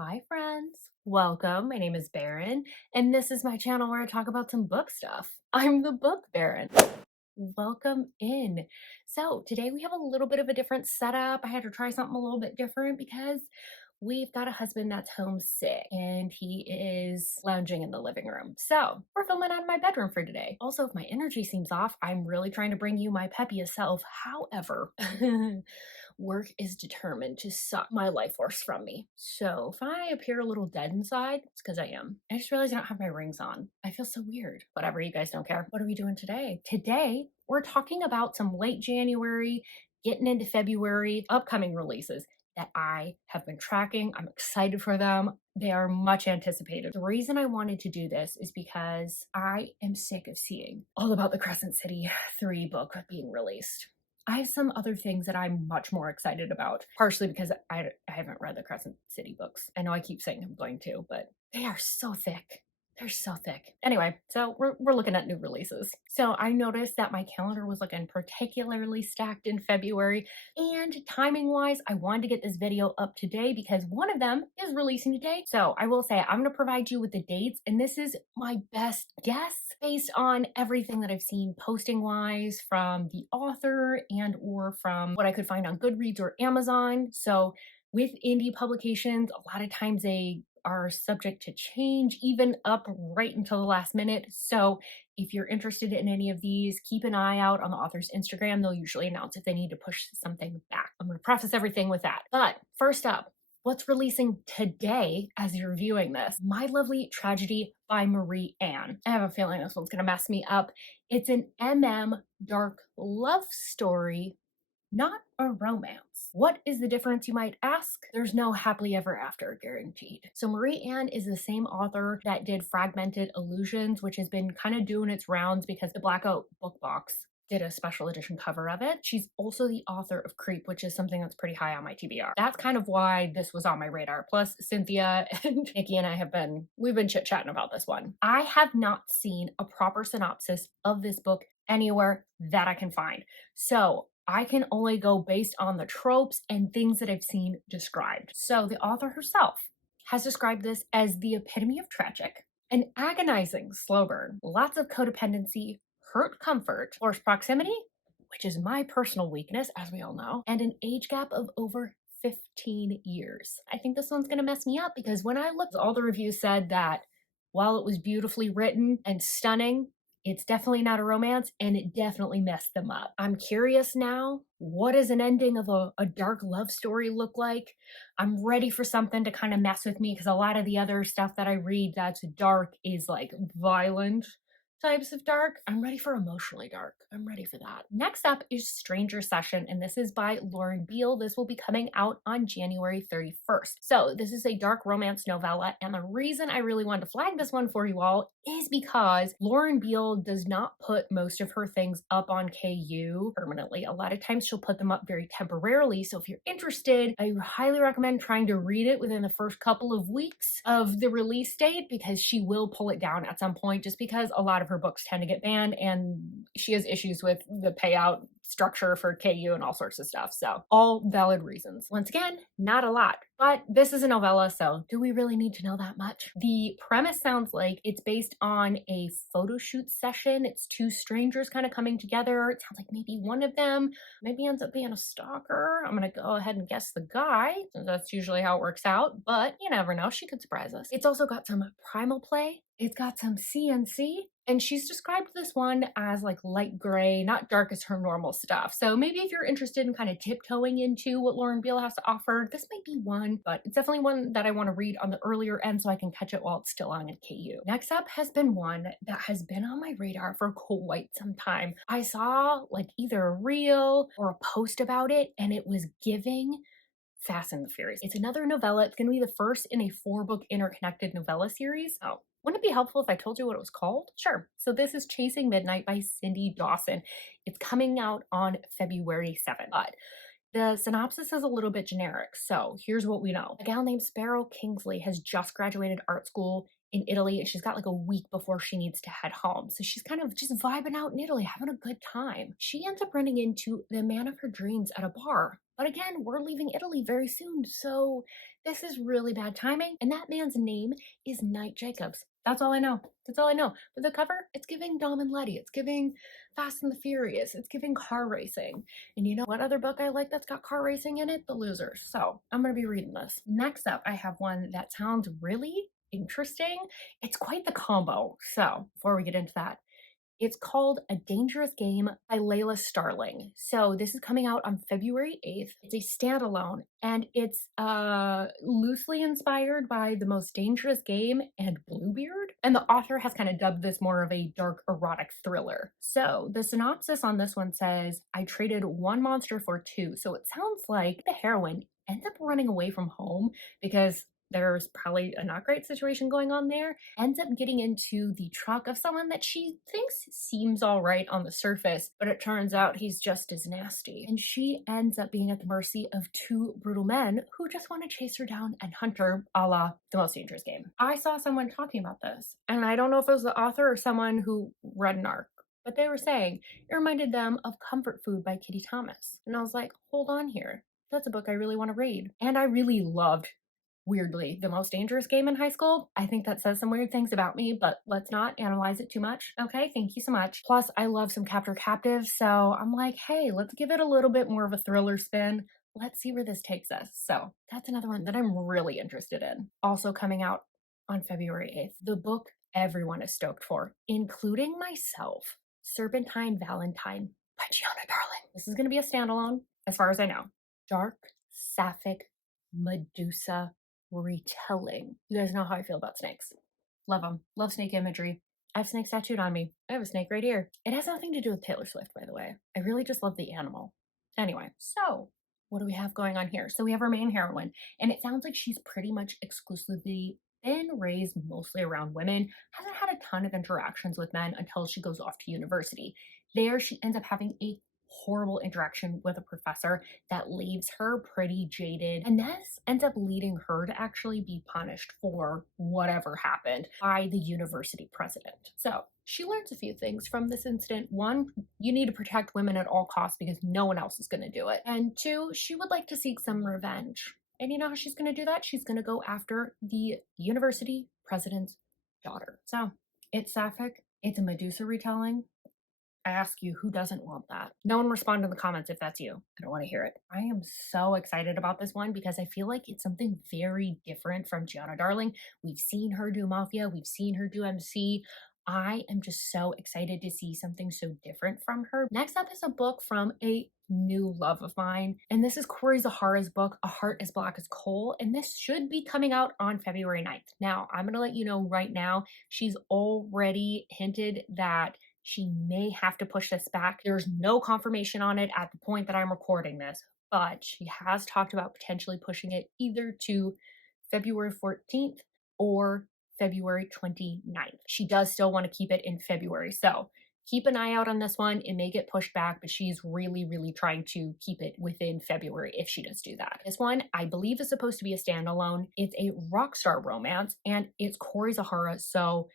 Hi, friends. Welcome. My name is Baron, and this is my channel where I talk about some book stuff. I'm the Book Baron. Welcome in. So, today we have a little bit of a different setup. I had to try something a little bit different because we've got a husband that's homesick and he is lounging in the living room. So, we're filming out of my bedroom for today. Also, if my energy seems off, I'm really trying to bring you my peppiest self. However, work is determined to suck my life force from me. So if I appear a little dead inside, it's because I am. I just realized I don't have my rings on. I feel so weird. Whatever, you guys don't care. What are we doing today? Today, we're talking about some late January, getting into February, upcoming releases that I have been tracking. I'm excited for them. They are much anticipated. The reason I wanted to do this is because I am sick of seeing all about the Crescent City 3 book being released. I have some other things that I'm much more excited about, partially because I haven't read the Crescent City books. I know I keep saying I'm going to, but they are so thick. They're so thick. Anyway, so we're looking at new releases. So I noticed that my calendar was looking particularly stacked in February, and timing wise, I wanted to get this video up today because one of them is releasing today. So I will say I'm going to provide you with the dates, and this is my best guess based on everything that I've seen posting wise from the author and or from what I could find on Goodreads or Amazon. So with indie publications, a lot of times they are subject to change, even up right until the last minute. So if you're interested in any of these, keep an eye out on the author's Instagram. They'll usually announce if they need to push something back. I'm going to preface everything with that. But first up, what's releasing today as you're viewing this? My Lovely Tragedy by Marie Anne. I have a feeling this one's going to mess me up. It's an dark love story, not a romance. What is the difference, you might ask? There's no happily ever after guaranteed. So Marie Anne is the same author that did Fragmented Illusions, which has been kind of doing its rounds because the Blackout book box did a special edition cover of it. She's also the author of Creep, which is something that's pretty high on my TBR. That's kind of why this was on my radar. Plus, Cynthia and Nikki and I we've been chit-chatting about this one. I have not seen a proper synopsis of this book anywhere that I can find. So I can only go based on the tropes and things that I've seen described. So the author herself has described this as the epitome of tragic, an agonizing slow burn, lots of codependency, hurt comfort, forced proximity, which is my personal weakness, as we all know, and an age gap of over 15 years. I think this one's gonna mess me up because when I looked, all the reviews said that while it was beautifully written and stunning, it's definitely not a romance, and it definitely messed them up. I'm curious now, what does an ending of a dark love story look like? I'm ready for something to kind of mess with me because a lot of the other stuff that I read that's dark is like violent types of dark. I'm ready for emotionally dark. I'm ready for that. Next up is Stranger Session, and this is by Lauren Beale. This will be coming out on January 31st. So this is a dark romance novella, and the reason I really wanted to flag this one for you all is because Lauren Beale does not put most of her things up on KU permanently. A lot of times she'll put them up very temporarily. So if you're interested, I highly recommend trying to read it within the first couple of weeks of the release date because she will pull it down at some point just because a lot of her books tend to get banned and she has issues with the payout structure for KU and all sorts of stuff. So all valid reasons. Once again, not a lot, but this is a novella, so do we really need to know that much? The premise sounds like it's based on a photo shoot session. It's two strangers kind of coming together. It sounds like maybe one of them maybe ends up being a stalker. I'm gonna go ahead and guess the guy, since that's usually how it works out, but you never know, she could surprise us. It's also got some primal play. It's got some CNC, and she's described this one as like light gray, not dark as her normal stuff. So maybe if you're interested in kind of tiptoeing into what Lauren Beale has to offer, this might be one, but it's definitely one that I want to read on the earlier end so I can catch it while it's still on in KU. Next up has been one that has been on my radar for quite some time. I saw like either a reel or a post about it, and it was giving Fast and the Furious. It's another novella. It's going to be the first in a 4-book interconnected novella series. Oh, wouldn't it be helpful if I told you what it was called? Sure. So this is Chasing Midnight by Cindy Dawson. It's coming out on February 7th. But the synopsis is a little bit generic. So here's what we know. A gal named Sparrow Kingsley has just graduated art school in Italy, and she's got like a week before she needs to head home. So she's kind of just vibing out in Italy, having a good time. She ends up running into the man of her dreams at a bar. But again, we're leaving Italy very soon, so This is really bad timing. And that man's name is Knight Jacobs. That's all I know. That's all I know. But the cover, it's giving Dom and Letty. It's giving Fast and the Furious. It's giving car racing. And you know what other book I like that's got car racing in it? The Losers. So I'm going to be reading this. Next up, I have one that sounds really interesting. It's quite the combo. So before we get into that, it's called A Dangerous Game by Layla Starling. So this is coming out on February 8th. It's a standalone and it's loosely inspired by The Most Dangerous Game and Bluebeard. And the author has kind of dubbed this more of a dark erotic thriller. So the synopsis on this one says, I traded one monster for two. So it sounds like the heroine ends up running away from home because there's probably a not great situation going on there, ends up getting into the truck of someone that she thinks seems all right on the surface, but it turns out he's just as nasty. And she ends up being at the mercy of two brutal men who just want to chase her down and hunt her, a la The Most Dangerous Game. I saw someone talking about this, and I don't know if it was the author or someone who read an arc, but they were saying it reminded them of Comfort Food by Kitty Thomas. And I was like, hold on here. That's a book I really want to read. And I really loved, weirdly, The Most Dangerous Game in high school. I think that says some weird things about me, but let's not analyze it too much. Okay, thank you so much. Plus, I love some Captor Captive, so I'm like, hey, let's give it a little bit more of a thriller spin. Let's see where this takes us. So that's another one that I'm really interested in. Also coming out on February 8th, the book everyone is stoked for, including myself, Serpentine Valentine by Gianna Darling. This is going to be a standalone, as far as I know. Dark, sapphic, Medusa retelling. You guys know how I feel about snakes. Love them. Love snake imagery. I have snakes tattooed on me. I have a snake right here. It has nothing to do with Taylor Swift, by the way. I really just love the animal. Anyway, so what do we have going on here? So we have our main heroine, and it sounds like she's pretty much exclusively been raised mostly around women, hasn't had a ton of interactions with men until she goes off to university. There, she ends up having a horrible interaction with a professor that leaves her pretty jaded, and this ends up leading her to actually be punished for whatever happened by the university president. So she learns a few things from this incident. One, you need to protect women at all costs because no one else is going to do it. And two, she would like to seek some revenge. And you know how she's going to do that? She's going to go after the university president's daughter. So it's sapphic. It's a Medusa retelling. I ask you, who doesn't want that? No one respond in the comments if that's you. I don't want to hear it. I am so excited about this one because I feel like it's something very different from Gianna Darling. We've seen her do Mafia. We've seen her do MC. I am just so excited to see something so different from her. Next up is a book from a new love of mine, and this is Corey Zahara's book, A Heart as Black as Coal, and this should be coming out on February 9th. Now, I'm going to let you know right now, she's already hinted that she may have to push this back. There's no confirmation on it at the point that I'm recording this, but she has talked about potentially pushing it either to February 14th or February 29th. She does still want to keep it in February. So keep an eye out on this one. It may get pushed back, but she's really, really trying to keep it within February if she does do that. This one, I believe, is supposed to be a standalone. It's a rock star romance, and it's Corey Zahara, so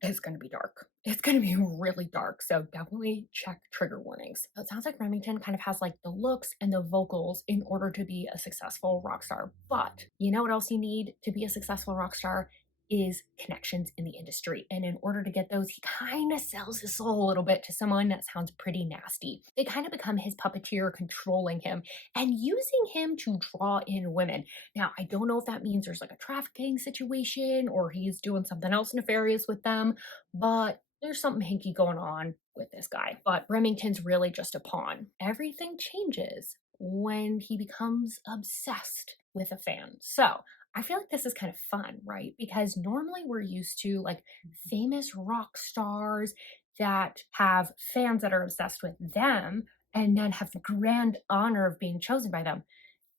it's going to be dark. It's going to be really dark, so definitely check trigger warnings. So it sounds like Remington kind of has like the looks and the vocals in order to be a successful rock star. But you know what else you need to be a successful rock star? Is connections in the industry. And in order to get those, he kind of sells his soul a little bit to someone that sounds pretty nasty. They kind of become his puppeteer, controlling him and using him to draw in women. Now, I don't know if that means there's like a trafficking situation or he's doing something else nefarious with them, but there's something hinky going on with this guy. But Remington's really just a pawn. Everything changes when he becomes obsessed with a fan. So I feel like this is kind of fun, right? Because normally we're used to like famous rock stars that have fans that are obsessed with them and then have the grand honor of being chosen by them.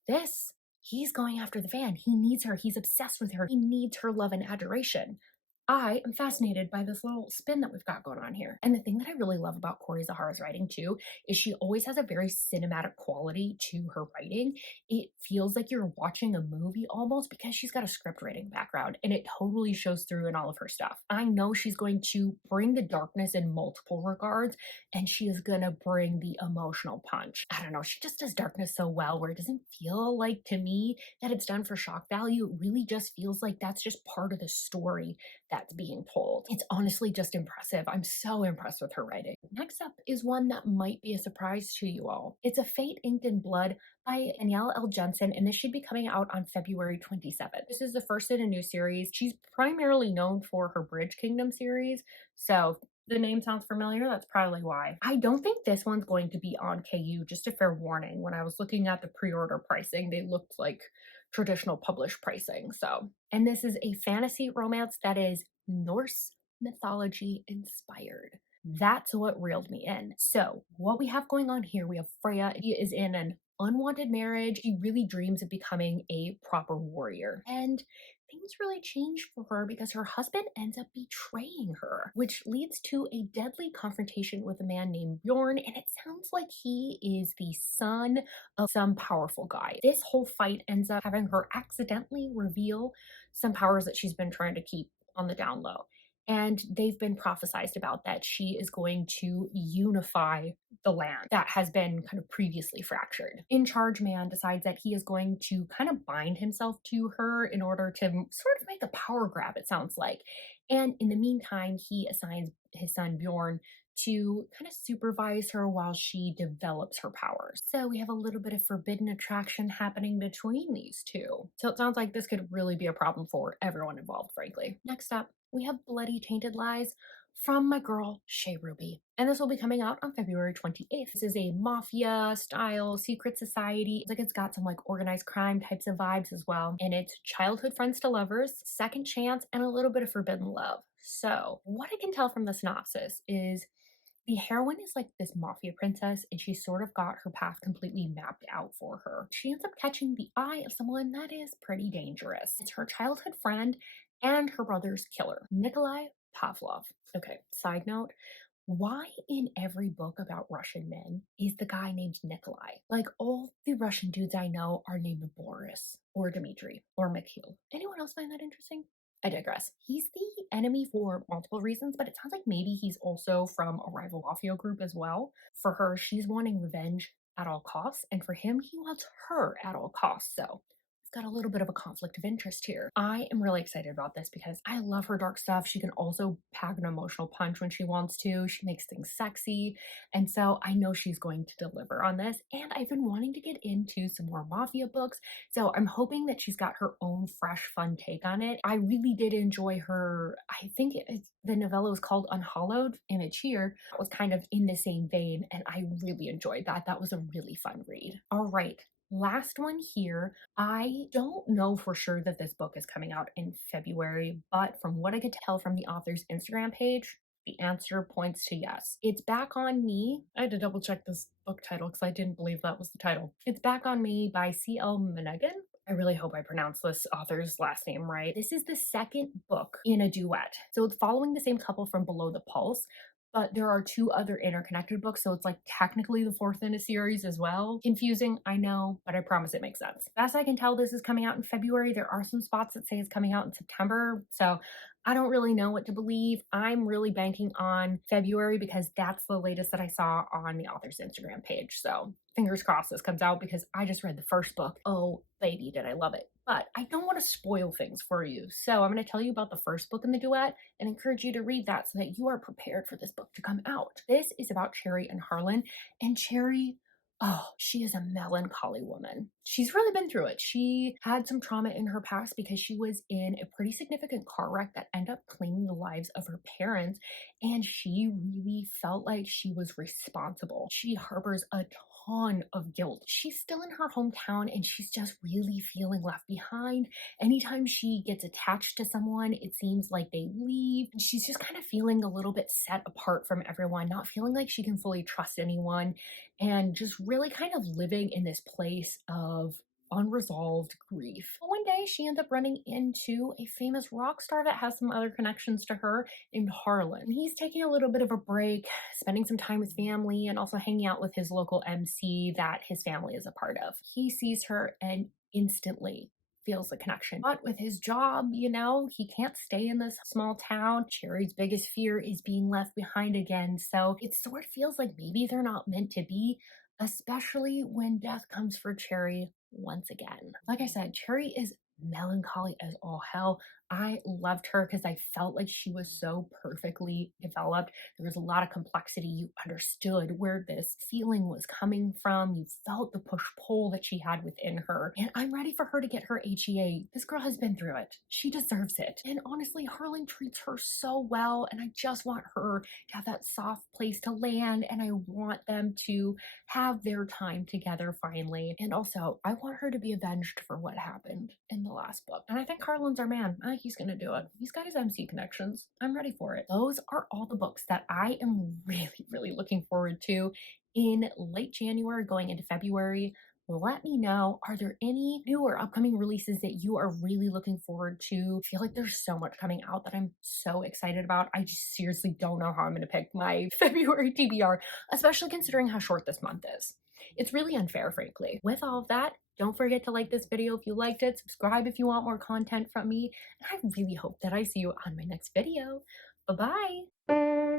This, he's going after the fan. He needs her. He's obsessed with her. He needs her love and adoration. I am fascinated by this little spin that we've got going on here. And the thing that I really love about Cory Zahara's writing too is she always has a very cinematic quality to her writing. It feels like you're watching a movie almost because she's got a script writing background and it totally shows through in all of her stuff. I know she's going to bring the darkness in multiple regards and she is going to bring the emotional punch. I don't know, she just does darkness so well where it doesn't feel like to me that it's done for shock value. It really just feels like that's just part of the story that's being told. It's honestly just impressive. I'm so impressed with her writing. Next up is one that might be a surprise to you all. It's A Fate Inked in Blood by Danielle L. Jensen, and this should be coming out on February 27th. This is the first in a new series. She's primarily known for her Bridge Kingdom series, so the name sounds familiar, that's probably why. I don't think this one's going to be on KU, just a fair warning. When I was looking at the pre-order pricing, they looked like traditional published pricing. So, and this is a fantasy romance that is Norse mythology inspired. That's what reeled me in. So, what we have going on here, we have Freya. She is in an unwanted marriage. She really dreams of becoming a proper warrior. And things really change for her because her husband ends up betraying her, which leads to a deadly confrontation with a man named Bjorn. And it sounds like he is the son of some powerful guy. This whole fight ends up having her accidentally reveal some powers that she's been trying to keep on the down low. And they've been prophesized about that she is going to unify the land that has been kind of previously fractured. In charge man decides that he is going to kind of bind himself to her in order to sort of make a power grab, it sounds like. And in the meantime, he assigns his son Bjorn to kind of supervise her while she develops her powers. So we have a little bit of forbidden attraction happening between these two. So it sounds like this could really be a problem for everyone involved, frankly. Next up, we have Bloody Tainted Lies from my girl Shay Ruby. And this will be coming out on February 28th. This is a mafia style secret society. It's like it's got some like organized crime types of vibes as well. And it's childhood friends to lovers, second chance, and a little bit of forbidden love. So what I can tell from the synopsis is the heroine is like this mafia princess, and she's sort of got her path completely mapped out for her. She ends up catching the eye of someone that is pretty dangerous. It's her childhood friend and her brother's killer, Nikolai Pavlov. Okay, side note, why in every book about Russian men is the guy named Nikolai? Like all the Russian dudes I know are named Boris or Dmitri or Mikhail. Anyone else find that interesting? I digress. He's the enemy for multiple reasons, but it sounds like maybe he's also from a rival mafia group as well. For her, she's wanting revenge at all costs, and for him, he wants her at all costs. So got a little bit of a conflict of interest here. I am really excited about this because I love her dark stuff. She can also pack an emotional punch when she wants to. She makes things sexy. And so I know she's going to deliver on this. And I've been wanting to get into some more mafia books. So I'm hoping that she's got her own fresh, fun take on it. I really did enjoy her. I think the novella was called Unhallowed Image here. It was kind of in the same vein. And I really enjoyed that. That was a really fun read. All right. Last one here. I don't know for sure that this book is coming out in February, but from what I could tell from the author's Instagram page, the answer points to yes. It's Back on Me. I had to double check this book title because I didn't believe that was the title. It's Back on Me by C.L. Menegan. I really hope I pronounced this author's last name right. This is the second book in a duet. So it's following the same couple from Below the Pulse, but there are two other interconnected books, so it's like technically the fourth in a series as well. Confusing, I know, but I promise it makes sense. Best I can tell, this is coming out in February. There are some spots that say it's coming out in September, so I don't really know what to believe. I'm really banking on February because that's the latest that I saw on the author's Instagram page. So fingers crossed this comes out because I just read the first book. Oh, baby, did I love it. But I don't want to spoil things for you. So I'm going to tell you about the first book in the duet and encourage you to read that so that you are prepared for this book to come out. This is about Cherry and Harlan. And Cherry, oh, she is a melancholy woman. She's really been through it. She had some trauma in her past because she was in a pretty significant car wreck that ended up claiming the lives of her parents. And she really felt like she was responsible. She harbors a ton of guilt. She's still in her hometown and she's just really feeling left behind. Anytime she gets attached to someone, it seems like they leave. She's just kind of feeling a little bit set apart from everyone, not feeling like she can fully trust anyone, and just really kind of living in this place of unresolved grief. But one day she ends up running into a famous rock star that has some other connections to her named Harlan. He's taking a little bit of a break, spending some time with family, and also hanging out with his local MC that his family is a part of. He sees her and instantly feels a connection. But with his job, he can't stay in this small town. Cherry's biggest fear is being left behind again. So it sort of feels like maybe they're not meant to be, especially when death comes for Cherry once again. Like I said, Cherry is melancholy as all hell. I loved her because I felt like she was so perfectly developed. There was a lot of complexity. You understood where this feeling was coming from. You felt the push pull that she had within her. And I'm ready for her to get her HEA. This girl has been through it. She deserves it. And honestly, Harlan treats her so well. And I just want her to have that soft place to land. And I want them to have their time together finally. And also, I want her to be avenged for what happened in the last book. And I think Harlan's our man. He's gonna do it. He's got his MC connections. I'm ready for it. Those are all the books that I am really, really looking forward to in late January going into February. Let me know, are there any new or upcoming releases that you are really looking forward to? I feel like there's so much coming out that I'm so excited about. I just seriously don't know how I'm going to pick my February TBR, especially considering how short this month is. It's really unfair, frankly. With all of that, don't forget to like this video if you liked it, subscribe if you want more content from me, and I really hope that I see you on my next video. Bye-bye!